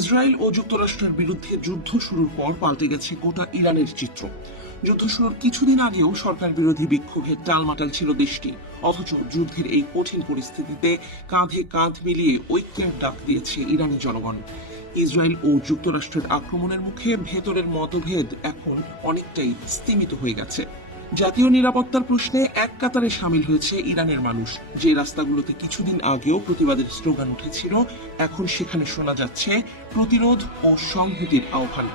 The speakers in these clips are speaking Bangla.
ইসরায়েল ও যুক্তরাষ্ট্রের বিরুদ্ধে যুদ্ধ শুরুর পর পাল্টে গেছে গোটা ইরানের চিত্র। যুদ্ধ শুরুর কিছুদিন আগেও সরকার বিরোধী বিক্ষোভে টালমাটাল ছিল দেশটি, অথচ যুদ্ধের এই কঠিন পরিস্থিতিতে কাঁধে কাঁধ মিলিয়ে ঐক্যের ডাক দিয়েছে ইরানি জনগণ। ইসরায়েল ও যুক্তরাষ্ট্রের আক্রমণের মুখে ভেতরের মতভেদ এখন অনেকটাই স্তিমিত হয়ে গেছে। জাতীয় নিরাপত্তার প্রশ্নে এক কাতারে সামিল হয়েছে ইরানের মানুষ। যে রাস্তাগুলোতে কিছুদিন আগেও প্রতিবাদের স্লোগান উঠেছিল, এখন সেখানে শোনা যাচ্ছে প্রতিরোধ ও সংহতির আহ্বান।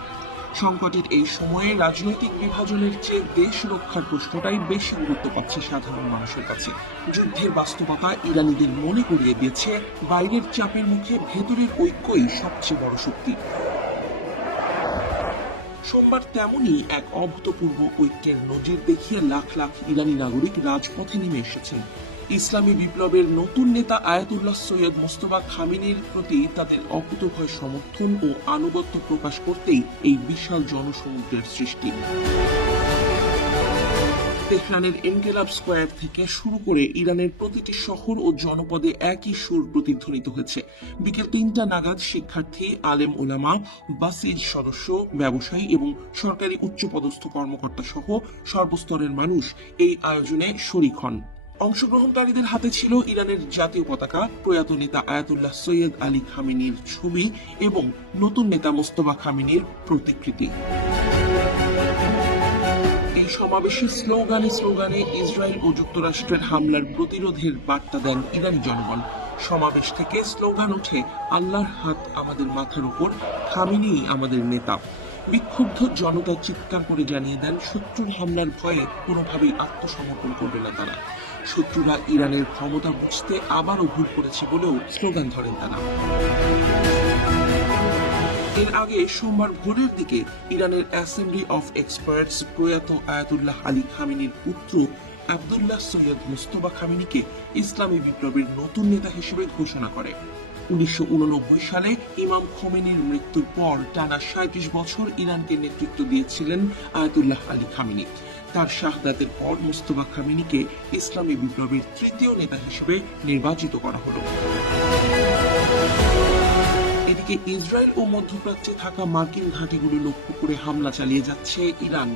সংকটের এই সময়ে রাজনৈতিক বিভাজনের চেয়ে দেশ রক্ষার প্রশ্নটাই বেশি গুরুত্ব পাচ্ছে সাধারণ মানুষের কাছে। যুদ্ধের বাস্তবতা ইরানিদের মনে করিয়ে দিয়েছে, বাইরের চাপের মুখে ভেতরের ঐক্যই সবচেয়ে বড় শক্তি। সোমবার তেমনই এক অভূতপূর্ব ঐক্যের নজির দেখিয়ে লাখ লাখ ইরানি নাগরিক রাজপথে নেমে এসেছেন। ইসলামী বিপ্লবের নতুন নেতা আয়াতুল্লাহ সৈয়দ মোস্তফা খামেনির প্রতি তাদের অকুতোভয় সমর্থন ও আনুগত্য প্রকাশ করতেই এই বিশাল জনসমুদ্রের সৃষ্টি। তেহরানের ইনকিলাব স্কোয়ার থেকে শুরু করে ইরানের প্রতিটি শহর ও জনপদে একই সুর প্রতিধ্বনিত হয়েছে। বিকেল ৩টা নাগাদ শিক্ষার্থী, আলেম ওলামা, বাসিজ সদস্য, ব্যবসায়ী এবং সরকারি উচ্চপদস্থ কর্মকর্তা সহ সর্বস্তরের মানুষ এই আয়োজনে শরিক হন। অংশগ্রহণকারীদের হাতে ছিল ইরানের জাতীয় পতাকা, প্রয়াত নেতা আয়াতুল্লাহ সৈয়দ আলী খামেনির ছবি এবং নতুন নেতা মোস্তফা খামেনির প্রতিকৃতি। এই সমাবেশে স্লোগানে ইসরায়েল ও যুক্তরাষ্ট্রের হামলার প্রতিরোধের বার্তা দেন ইরানি জনগণ। সমাবেশ থেকে স্লোগান ওঠে, আল্লাহর হাত আমাদের মাথার উপর, খামেনি আমাদের নেতা। বিক্ষুব্ধ জনতা চিৎকার করে জানিয়ে দেন, শত্রুর হামলার ভয়ে কোনোভাবেই আত্মসমর্পণ করবে না তারা। শত্রুরা ইরানের ক্ষমতা বুঝতে আবারও ভুল করেছে বলেও স্লোগান ধরেন তারা। এর আগে সোমবার ভোরের দিকে ইরানের অ্যাসেম্বলি অফ এক্সপার্টস প্রয়াত আয়াতুল্লাহ আলী খামেনির পুত্র আবদুল্লাহ সৈয়দ মোস্তফা খামেনিকে ইসলামী বিপ্লবের নতুন নেতা হিসেবে ঘোষণা করে। ১৯৮৯ সালে ইমাম খোমেনির মৃত্যুর পর টানা ৩৭ বছর ইরানকে নেতৃত্ব দিয়েছিলেন আয়াতুল্লাহ আলী খামেনি। তার শাহাদাতের পর মোস্তফা খামেনিকে ইসলামী বিপ্লবের তৃতীয় নেতা হিসেবে নির্বাচিত করা হলো। এদিকে ইসরায়েল ও মধ্যপ্রাচ্যে থাকা মার্কিন ঘাঁটিগুলো লক্ষ্য করে হামলা চালিয়ে যাচ্ছে ইরান।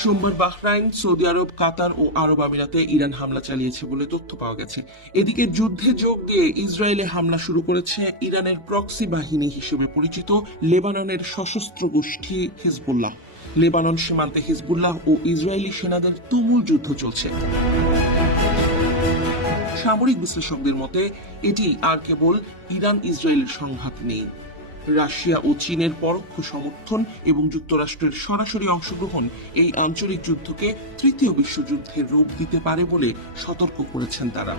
সোমবার বাহরাইন, সৌদি আরব, কাতার ও আরব আমিরাতে ইরান হামলা চালিয়েছে বলে তথ্য পাওয়া গেছে। এদিকে যুদ্ধে যোগ দিয়ে ইসরায়েলে হামলা শুরু করেছে ইরানের প্রক্সি বাহিনী হিসেবে পরিচিত লেবাননের সশস্ত্র গোষ্ঠী হিজবুল্লাহ। লেবানন সীমান্তে হিজবুল্লাহ ও ইসরায়েলি সেনাদের তুমুল যুদ্ধ চলছে। সামরিক বিশ্লেষকদের মতে এটি আর কেবল ইরান ইসরায়েলের সংঘাত নেই। রাশিয়া ও চীনের পরোক্ষ সমর্থন এবং যুক্তরাষ্ট্রের সরাসরি অংশগ্রহণ এই আঞ্চলিক যুদ্ধকে তৃতীয় বিশ্বযুদ্ধের রূপ দিতে পারে বলে সতর্ক করেছেন তারা।